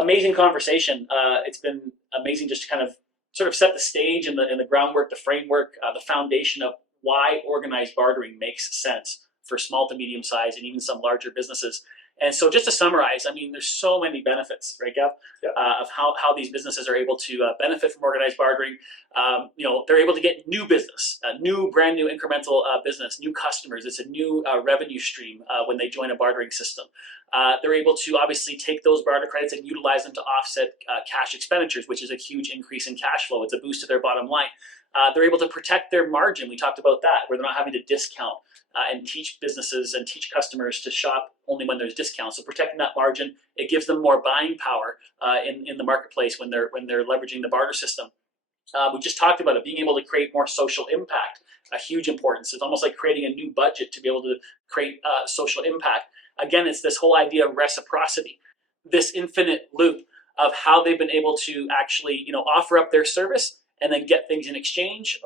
amazing conversation. It's been amazing just to kind of sort of set the stage and the groundwork, the framework, the foundation of why organized bartering makes sense for small to medium size and even some larger businesses. And so, just to summarize, I mean, there's so many benefits, right, Gav, of how these businesses are able to benefit from organized bartering. They're able to get new business, brand new incremental business, new customers. It's a new revenue stream when they join a bartering system. They're able to obviously take those barter credits and utilize them to offset cash expenditures, which is a huge increase in cash flow. It's a boost to their bottom line. They're able to protect their margin. We talked about that, where they're not having to discount and teach businesses and teach customers to shop only when there's discounts. So protecting that margin, it gives them more buying power in the marketplace when they're leveraging the barter system. We just talked about it, being able to create more social impact, a huge importance. It's almost like creating a new budget to be able to create social impact. Again, it's this whole idea of reciprocity, this infinite loop of how they've been able to actually, offer up their service and then get things in exchange.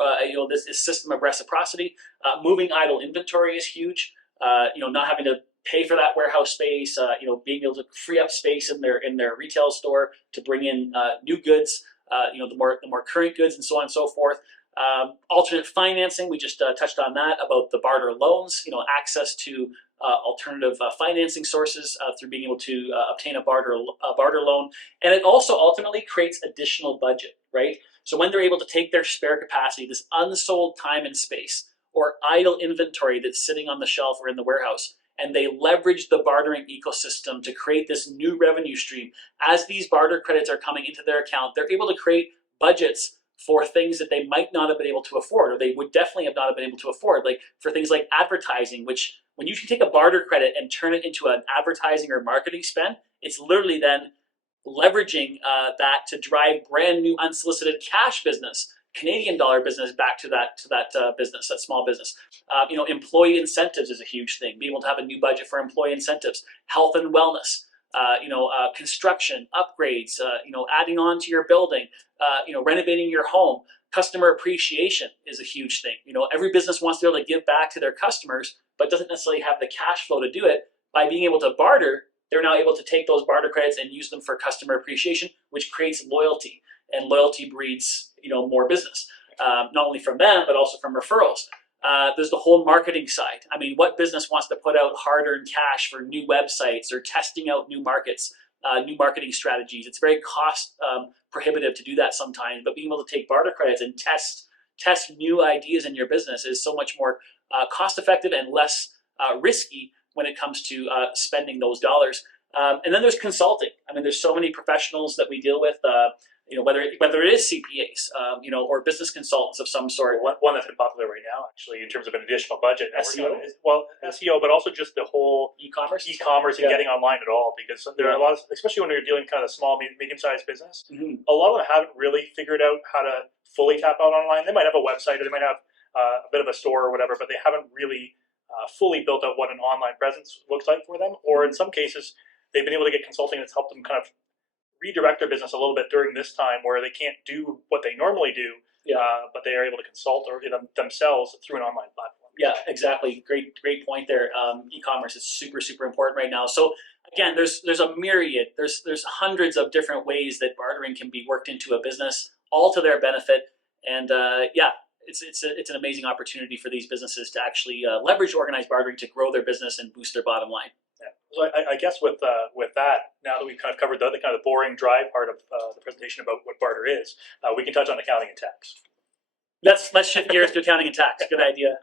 This system of reciprocity. Moving idle inventory is huge. Not having to pay for that warehouse space. Being able to free up space in their retail store to bring in new goods. The more current goods and so on and so forth. Alternate financing. We just touched on that about the barter loans. Access to alternative financing sources through being able to obtain a barter loan, and it also ultimately creates additional budget, right? So when they're able to take their spare capacity, this unsold time and space, or idle inventory that's sitting on the shelf or in the warehouse, and they leverage the bartering ecosystem to create this new revenue stream. As these barter credits are coming into their account, they're able to create budgets for things that they might not have been able to afford, or they would definitely have not have been able to afford, like for things like advertising, which when you can take a barter credit and turn it into an advertising or marketing spend, it's literally then leveraging that to drive brand new unsolicited cash business, Canadian dollar business back to that business, that small business. Employee incentives is a huge thing. Being able to have a new budget for employee incentives, health and wellness, construction, upgrades, adding on to your building, renovating your home. Customer appreciation is a huge thing. Every business wants to be able to give back to their customers, but doesn't necessarily have the cash flow to do it. By being able to barter, they're now able to take those barter credits and use them for customer appreciation, which creates loyalty, and loyalty breeds more business, not only from them but also from referrals. There's the whole marketing side. I mean, what business wants to put out hard-earned cash for new websites or testing out new markets, new marketing strategies? It's very cost prohibitive to do that sometimes, but being able to take barter credits and test new ideas in your business is so much more cost effective and less risky when it comes to spending those dollars. And then there's consulting. I mean, there's so many professionals that we deal with, whether it is CPAs, or business consultants of some sort. One that's been popular right now, actually, in terms of an additional budget. SEO? SEO, but also just the whole e-commerce and getting online at all, because there are a lot of, especially when you're dealing kind of small, medium-sized business, a lot of them haven't really figured out how to fully tap out online. They might have a website, or they might have a bit of a store or whatever, but they haven't really fully built out what an online presence looks like for them. Or in some cases, they've been able to get consulting that's helped them kind of redirect their business a little bit during this time where they can't do what they normally do, but they are able to consult themselves through an online platform. Yeah, exactly. Great point there. E-commerce is super, super important right now. So again, there's a myriad, there's hundreds of different ways that bartering can be worked into a business, all to their benefit. And it's an amazing opportunity for these businesses to actually leverage organized bartering to grow their business and boost their bottom line. Yeah. So I guess with that, now that we've kind of covered the kind of boring, dry part of the presentation about what barter is, we can touch on accounting and tax. Let's shift gears to accounting and tax. Good idea.